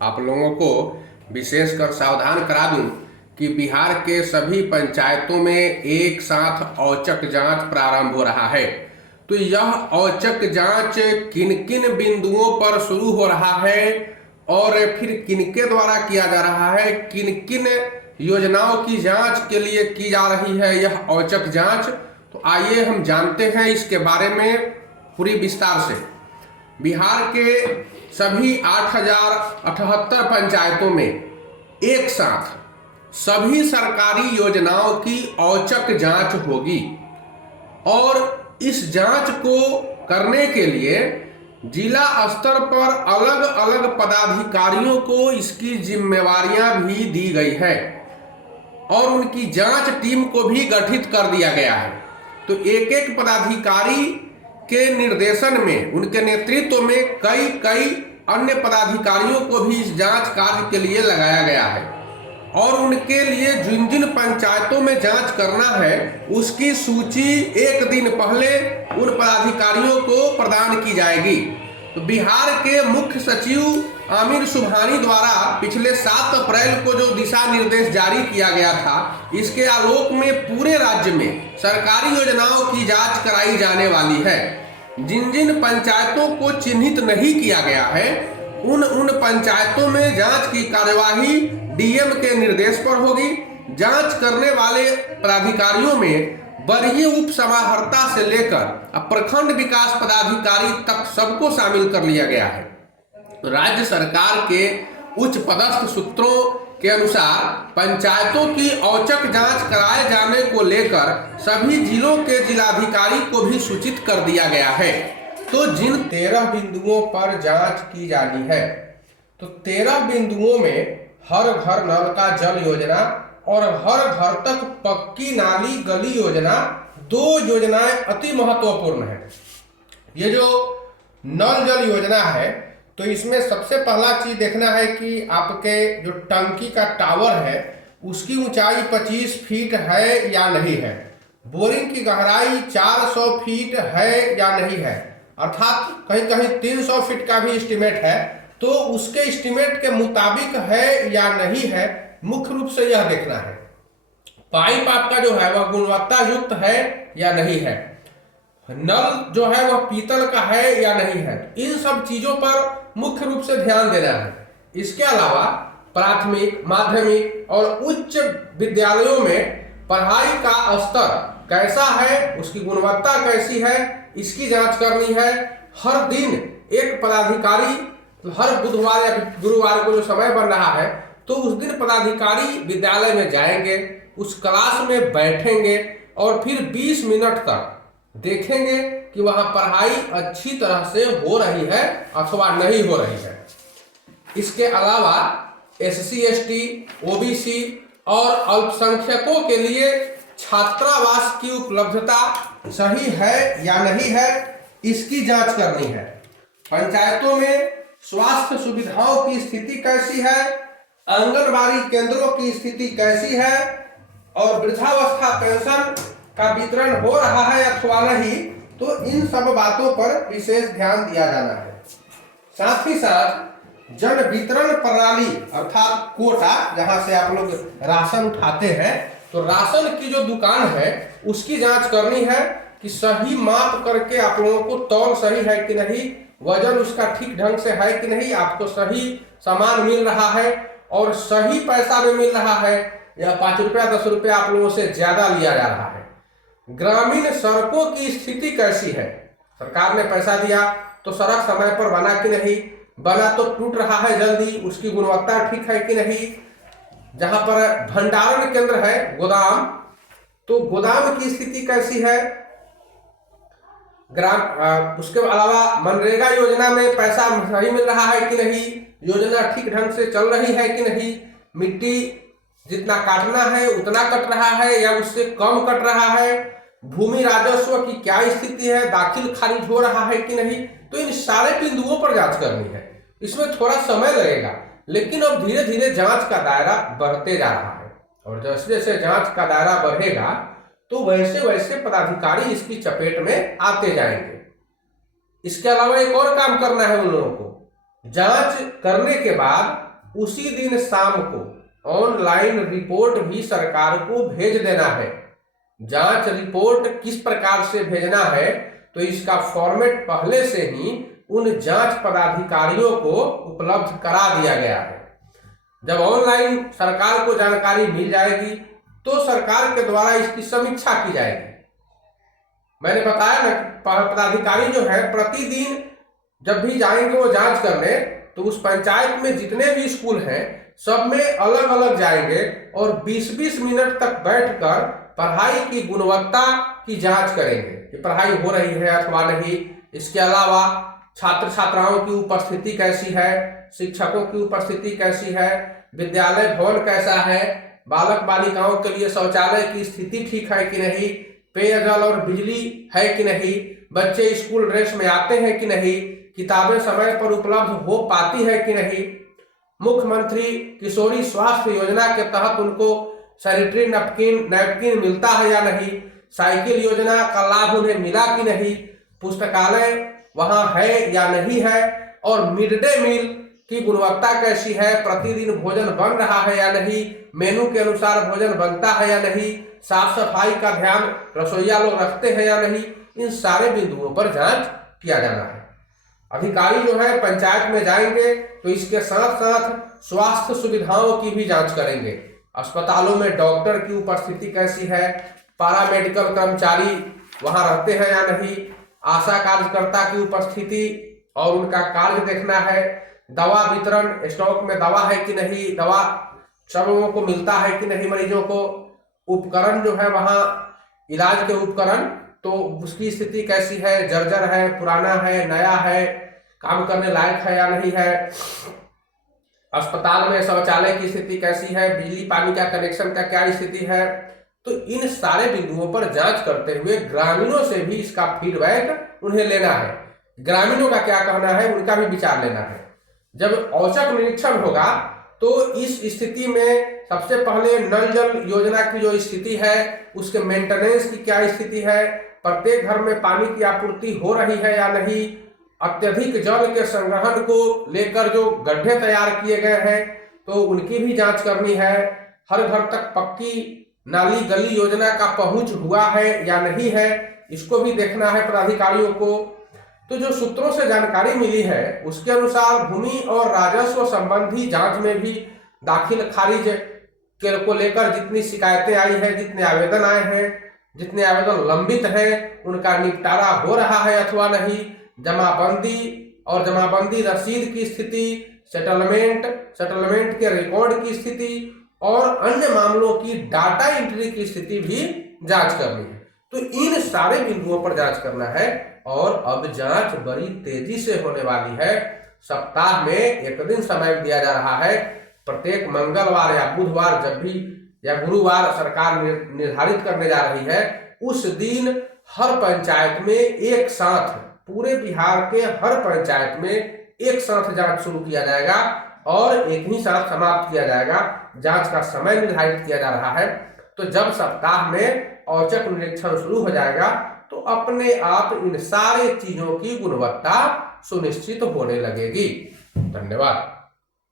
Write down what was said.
आप लोगों को विशेषकर सावधान करा दूं कि बिहार के सभी पंचायतों में एक साथ औचक जांच प्रारंभ हो रहा है। तो यह औचक जांच किन किन बिंदुओं पर शुरू हो रहा है और फिर किनके द्वारा किया जा रहा है, किन किन योजनाओं की जांच के लिए की जा रही है यह औचक जांच, तो आइए हम जानते हैं इसके बारे में पूरी विस्तार से। बिहार के सभी 8078 पंचायतों में एक साथ सभी सरकारी योजनाओं की औचक जांच होगी और इस जांच को करने के लिए जिला स्तर पर अलग अलग पदाधिकारियों को इसकी जिम्मेवारियां भी दी गई है और उनकी जांच टीम को भी गठित कर दिया गया है। तो एक एक पदाधिकारी के निर्देशन में, उनके नेतृत्व में कई कई अन्य पदाधिकारियों को भी इस जांच कार्य के लिए लगाया गया है और उनके लिए जिन जिन पंचायतों में जांच करना है उसकी सूची एक दिन पहले उन पदाधिकारियों को प्रदान की जाएगी। तो बिहार के मुख्य सचिव आमिर सुबहानी द्वारा पिछले 7 अप्रैल को जो दिशा निर्देश जारी किया गया था, इसके आलोक में पूरे राज्य में सरकारी योजनाओं की जांच कराई जाने वाली है। जिन जिन पंचायतों को चिन्हित नहीं किया गया है उन पंचायतों में जांच की कार्यवाही डीएम के निर्देश पर होगी। जांच करने वाले पदाधिकारियों में वरीय उप समाहर्ता से लेकर प्रखंड विकास पदाधिकारी तक सबको शामिल कर लिया गया है। राज्य सरकार के उच्च पदस्थ सूत्रों के अनुसार पंचायतों की औचक जांच कराए जाने को लेकर सभी जिलों के जिलाधिकारी को भी सूचित कर दिया गया है। तो जिन 13 बिंदुओं पर जांच की जानी है, तो 13 बिंदुओं में हर घर नल का जल योजना और हर घर तक पक्की नाली गली योजना, 2 योजनाएं अति महत्वपूर्ण है। ये जो नल जल योजना है, तो इसमें सबसे पहला चीज देखना है कि आपके जो टंकी का टावर है उसकी ऊंचाई 25 फीट है या नहीं है, बोरिंग की गहराई 400 फीट है या नहीं है, अर्थात कहीं कहीं 300 फीट का भी एस्टीमेट है, तो उसके एस्टीमेट के मुताबिक है या नहीं है, मुख्य रूप से यह देखना है। पाइप आपका जो है वह गुणवत्ता युक्त है या नहीं है, नल जो है वह पीतल का है या नहीं है, इन सब चीजों पर मुख्य रूप से ध्यान देना है। इसके अलावा प्राथमिक, माध्यमिक और उच्च विद्यालयों में पढ़ाई का स्तर कैसा है, उसकी गुणवत्ता कैसी है, इसकी जांच करनी है। हर दिन एक पदाधिकारी, हर बुधवार या गुरुवार को जो समय बन रहा है, तो उस दिन पदाधिकारी विद्यालय में जाएंगे, उस क्लास में बैठेंगे और फिर 20 मिनट तक देखेंगे कि वहां पढ़ाई अच्छी तरह से हो रही है अथवा नहीं हो रही है। इसके अलावा SC ST OBC और अल्पसंख्यकों के लिए छात्रावास की उपलब्धता सही है या नहीं है, इसकी जांच करनी है। पंचायतों में स्वास्थ्य सुविधाओं की स्थिति कैसी है, आंगनबाड़ी केंद्रों की स्थिति कैसी है और वृद्धावस्था पेंशन का वितरण हो रहा है अथवा नहीं, तो इन सब बातों पर विशेष ध्यान दिया जाना है। साथ ही साथ जन वितरण प्रणाली अर्थात कोटा, जहां से आप लोग राशन उठाते हैं, तो राशन की जो दुकान है उसकी जांच करनी है कि सही माप करके आप लोगों को तौल सही है कि नहीं, वजन उसका ठीक ढंग से है कि नहीं, आपको सही सामान मिल रहा है और सही पैसा में मिल रहा है या 5 रुपया 10 रुपया आप लोगों से ज्यादा लिया जा रहा है। ग्रामीण सड़कों की स्थिति कैसी है, सरकार ने पैसा दिया तो सड़क समय पर बना कि नहीं, बना तो टूट रहा है जल्दी, उसकी गुणवत्ता ठीक है कि नहीं। जहां पर भंडारण केंद्र है, गोदाम, तो गोदाम की स्थिति कैसी है। उसके अलावा मनरेगा योजना में पैसा सही मिल रहा है कि नहीं, योजना ठीक ढंग से चल रही है कि नहीं, मिट्टी जितना काटना है उतना कट रहा है या उससे कम कट रहा है, भूमि राजस्व की क्या स्थिति है, दाखिल खारिज हो रहा है कि नहीं। तो इन सारे बिंदुओं पर जांच करनी है। इसमें थोड़ा समय लगेगा, लेकिन अब धीरे धीरे जांच का दायरा बढ़ते जा रहा है और जैसे जैसे जांच का दायरा बढ़ेगा तो वैसे वैसे पदाधिकारी इसकी चपेट में आते जाएंगे। इसके अलावा एक और काम करना है उन लोगों को, जांच करने के बाद उसी दिन शाम को ऑनलाइन रिपोर्ट भी सरकार को भेज देना है। जांच रिपोर्ट किस प्रकार से भेजना है, तो इसका फॉर्मेट पहले से ही उन जांच पदाधिकारियों को उपलब्ध करा दिया गया है। जब ऑनलाइन सरकार को जानकारी मिल जाएगी तो सरकार के द्वारा इसकी समीक्षा की जाएगी। मैंने बताया ना, पदाधिकारी जो है प्रतिदिन जब भी जाएंगे वो जांच करने, तो उस पंचायत में जितने भी स्कूल हैं सब में अलग अलग जाएंगे और 20-20 मिनट तक बैठकर पढ़ाई की गुणवत्ता की जांच करेंगे कि पढ़ाई हो रही है अथवा नहीं। इसके अलावा छात्र छात्राओं की उपस्थिति कैसी है, शिक्षकों की उपस्थिति कैसी है, विद्यालय भवन कैसा है, बालक बालिकाओं के लिए शौचालय की स्थिति ठीक है कि नहीं, पेयजल और बिजली है कि नहीं, बच्चे स्कूल ड्रेस में आते हैं कि नहीं, किताबें समय पर उपलब्ध हो पाती है कि नहीं, मुख्यमंत्री किशोरी स्वास्थ्य योजना के तहत उनको सैनिटरी नैपकिन मिलता है या नहीं, साइकिल योजना का लाभ उन्हें मिला कि नहीं, पुस्तकालय वहां है या नहीं है, और मिड डे मील की गुणवत्ता कैसी है, प्रतिदिन भोजन बन रहा है या नहीं, मेनू के अनुसार भोजन बनता है या नहीं, साफ सफाई का ध्यान रसोइया लोग रखते हैं या नहीं। इन सारे बिंदुओं पर जांच किया जाना है। अधिकारी जो है पंचायत में जाएंगे तो इसके साथ साथ स्वास्थ्य सुविधाओं की भी जांच करेंगे। अस्पतालों में डॉक्टर की उपस्थिति कैसी है, पारा मेडिकल कर्मचारी वहां रहते हैं या नहीं, आशा कार्यकर्ता की उपस्थिति और उनका कार्य देखना है, दवा वितरण, स्टॉक में दवा है कि नहीं, दवा सब लोगों को मिलता है कि नहीं मरीजों को, उपकरण जो है वहां इलाज के उपकरण तो उसकी स्थिति कैसी है, जर्जर है, पुराना है, नया है, काम करने लायक है या नहीं है, अस्पताल में शौचालय की स्थिति कैसी है, बिजली पानी का कनेक्शन का क्या स्थिति है। तो इन सारे बिंदुओं पर जांच करते हुए ग्रामीणों से भी इसका फीडबैक उन्हें लेना है, ग्रामीणों का क्या कहना है उनका भी विचार लेना है। जब औचक निरीक्षण होगा तो इस स्थिति में सबसे पहले नल जल योजना की जो स्थिति है उसके मेंटेनेंस की क्या स्थिति है, प्रत्येक घर में पानी की आपूर्ति हो रही है या नहीं, अत्यधिक जल के संग्रहण को लेकर जो गड्ढे तैयार किए गए हैं तो उनकी भी जांच करनी है, हर घर तक पक्की नाली गली योजना का पहुंच हुआ है या नहीं है, इसको भी देखना है पदाधिकारियों को। तो जो सूत्रों से जानकारी मिली है उसके अनुसार भूमि और राजस्व संबंधी जांच में भी दाखिल खारिज के को लेकर जितनी शिकायतें आई है, जितने आवेदन आए हैं, जितने आवेदन लंबित हैं उनका निपटारा हो रहा है अथवा नहीं, जमाबंदी और जमाबंदी रसीद की स्थिति, सेटलमेंट के रिकॉर्ड की स्थिति और अन्य मामलों की डाटा एंट्री की स्थिति भी जांच करनी है। तो इन सारे बिंदुओं पर जांच करना है और अब जांच बड़ी तेजी से होने वाली है। सप्ताह में एक दिन समय दिया जा रहा है, प्रत्येक मंगलवार या बुधवार जब भी या गुरुवार सरकार निर्धारित करने जा रही है उस दिन हर पंचायत में एक साथ, पूरे बिहार के हर पंचायत में एक साथ जांच शुरू किया जाएगा और एक ही साथ समाप्त किया जाएगा। जांच का समय निर्धारित किया जा रहा है। तो जब सप्ताह में औचक निरीक्षण शुरू हो जाएगा तो अपने आप इन सारे चीजों की गुणवत्ता सुनिश्चित होने लगेगी। धन्यवाद।